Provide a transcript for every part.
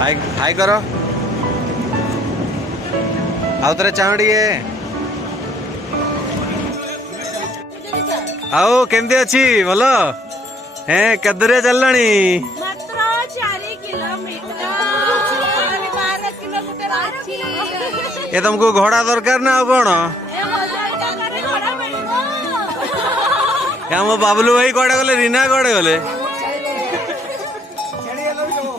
हाय हाय करो आउ थे चाह टे आओ केमती अच्छी भल हे केदुरिया चललानी ये तुमको घोड़ा दरकार ना आ कौन मो बाबलू भाई कड़े गले रीना कड़े गले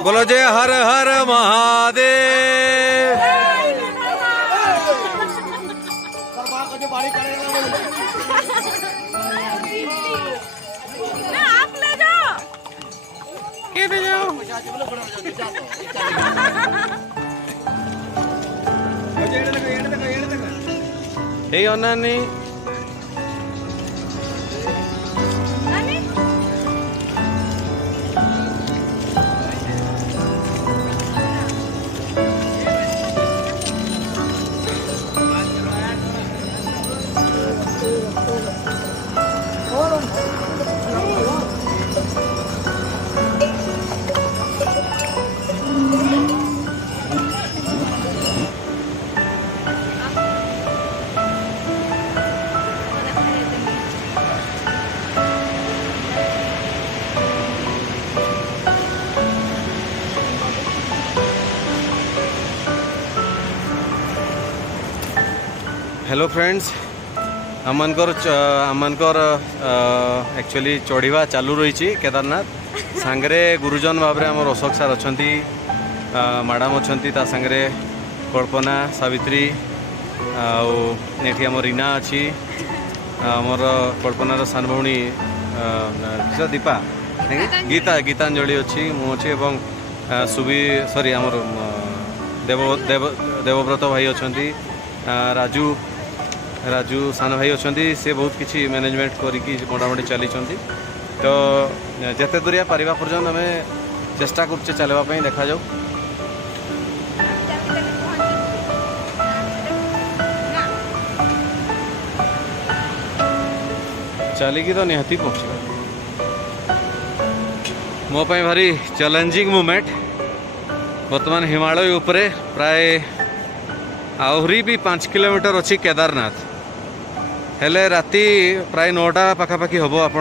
बोलो जय हर हर महादेव। आप ले जाओ के ले जाओ हे अनानी हेलो फ्रेंड्स आमनकर एक्चुअली चढ़ा चालू रही केदारनाथ सांगरे गुरुजन भाव में आमर अशोक सार अच्छा मैडम अच्छा सांगरे कल्पना सावित्री आम रीना अच्छी आमर कल्पनार सान भौणी दीपा गीता गीतांजलि अच्छी मुझे सुबी सॉरी आमर देवव्रत भाई अच्छा राजू राजू सान भाई अच्छा से बहुत किसी मैनेजमेंट करी मोटामोटी चली तो जिते दूरिया पारिबा पर्यंत आम चेष्टा कर चलवाई देखा जाऊ चलिकी तो निहाती पहुँचवा मो भारी चैलेंजिंग मोमेंट बर्तमान हिमालय उपरे प्राय आहरी भी 5 किलोमीटर अच्छी केदारनाथ हेले राति प्राय 9टा पाखापाखि हम आप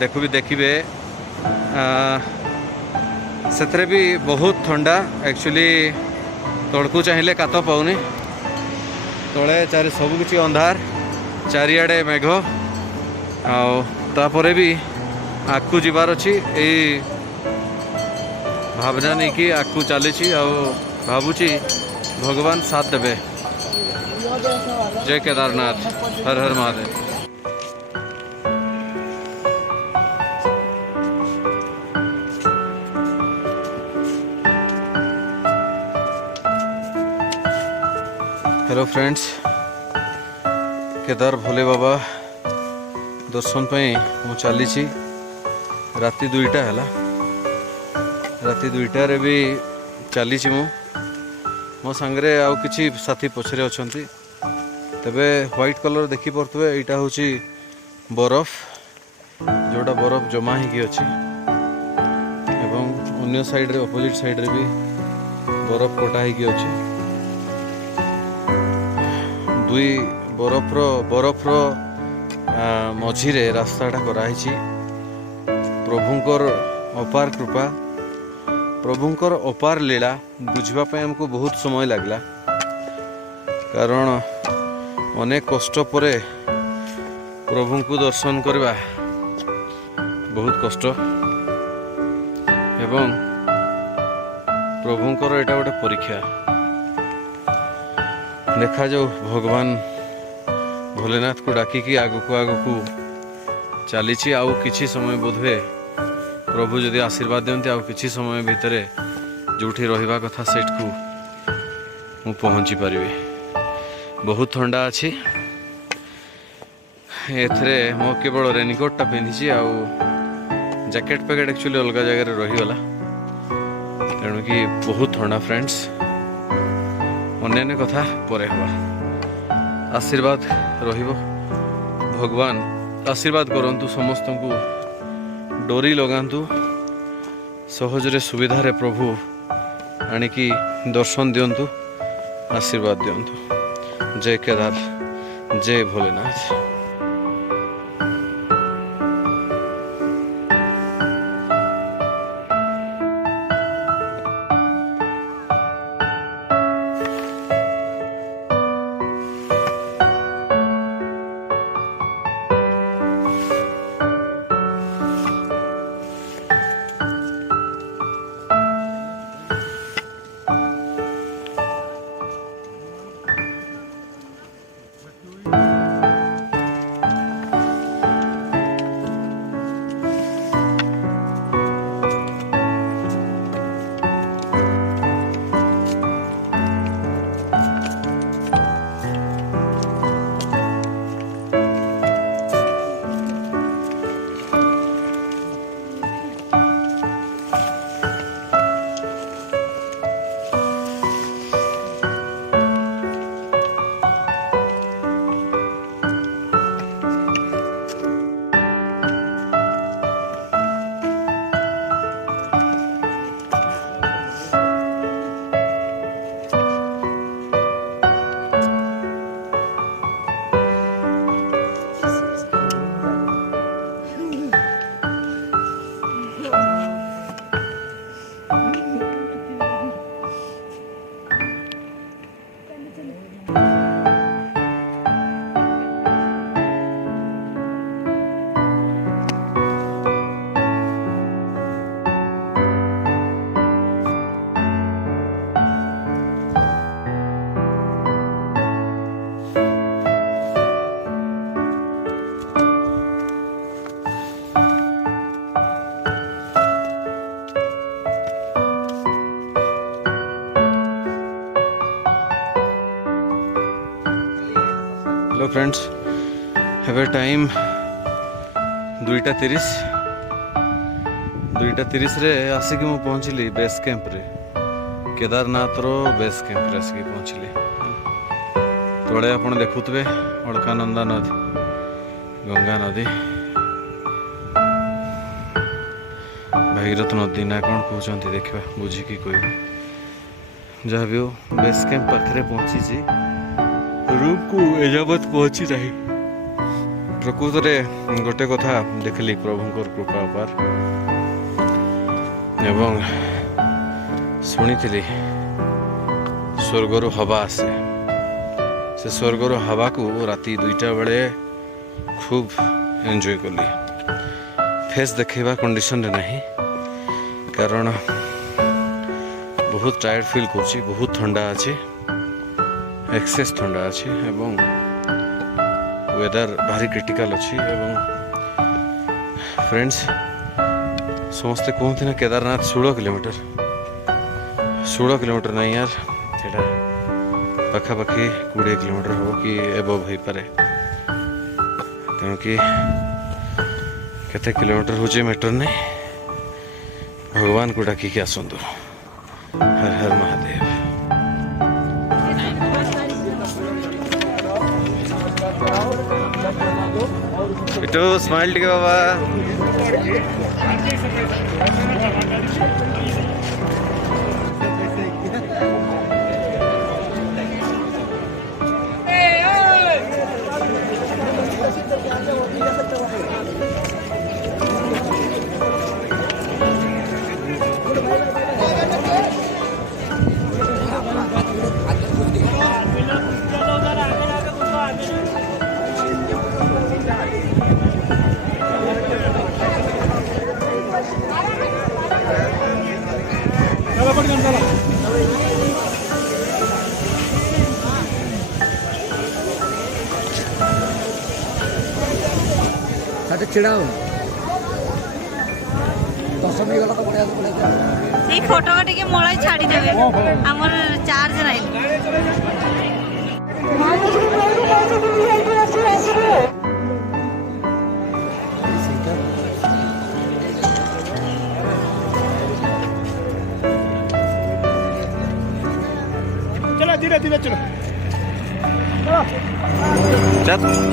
देखिए से भी बहुत ठंडा एक्चुअली तड़कू चाहिए कात पाऊनी तले चारि सबकि अंधार चारिआडे मेघ आपर भी आगू जीवार अच्छी यही भावना नहीं कि आगू चली भावुची भगवान साथ देवे। जय केदारनाथ हर हर महादेव। हेलो फ्रेंड्स केदार भोले बाबा दर्शन पाई मु चली राति 2टा है राति 2टारे भी चली मो सांगरे आउ किछि साथी पछरे अछंती तबे व्हाइट कलर देखि पड़तबे एटा होची बरफ जोटा बरफ जमा ही अछि एवं अन्य साइड रे अपोजिट साइड रे भी बरफ कोटा ही अछि दुई बरफ रो मझिरे रास्ताटा कराई प्रभुंकर अपार कृपा प्रभुंकर अपार लीला बुझापी आमको बहुत समय लगला कारण अनेक कष्ट परे प्रभु को दर्शन करवा बहुत कष्ट एवं प्रभुंकर एटा गोटे परीक्षा देखा जाऊ भगवान भोलेनाथ को डाकिकी आगू चली आउ किछि समय बोधे प्रभु जदि आशीर्वाद दियंती आउ किछि समय भितर जोठी रहिबा कथा सेट को मु पहुँची पारि बहुत ठंडा अच्छी एथरे मो केवल रेनकोटा पिंधि आउ जैकेट पैकेट एक्चुअली अलग जगह रहीगला तेणु कि बहुत ठंडा फ्रेंड्स अन्य कथा पर हवा। आशीर्वाद रहिबो। भगवान आशीर्वाद करंतु समस्त को, डोरी लगांतु सहजरे सुविधा रे प्रभु आनिकी दर्शन दियंतु, आशीर्वाद दियंतु। जय केदार, जय भोलेनाथ। हेलो फ्रेंड्स, हेवे टाइम 2:30 रे आसिक मु पहुँचली बेस कैंप रे, केदारनाथ रो बेस कैंप रे आसिक पहुँचली। तले आपण देखुतबे अलकानंदा नदी, गंगा नदी, भगीरथ नदी ना कौन कहते देखा बुझिकी कह। जहाँ भी हो बेस कैंप पाखे पहुँची, रूम को एजावत पहुँची नहीं। प्रकृत रे गोटे कथा देखली प्रभुंकर कृपा उपार एवं शुणी स्वर्गर हवा आसे। से स्वर्गर हवा को राति 2टा बेले खूब एंजॉय कली। फेस देखा कंडीशन रे नहीं, कारण बहुत टायर्ड फील करछि, बहुत ठंडा अच्छे, एक्सेस ठंडा अच्छे एवं वेदर भारी क्रिटिकल अच्छी। एवं फ्रेंड्स समस्ते कहते ना केदारनाथ 16 किलोमीटर, 16 किलोमीटर नहीं यार, सेटा पाखापाखि 20 किलोमीटर हो कि एबव हो पारे। तेणुकि केते किलोमीटर हो मैटर नहीं, भगवान को डाकिकी आसतु। हर हर महादेव। इटू स्माइल टिके बाबा। छिड़ा दस मिनिट गला तो बढ़िया से फोटो का टिके मोबाइल छाड़ी देबे, हमर चार्ज नहीं। चलो धीरे धीरे चलो। चल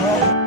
हाँ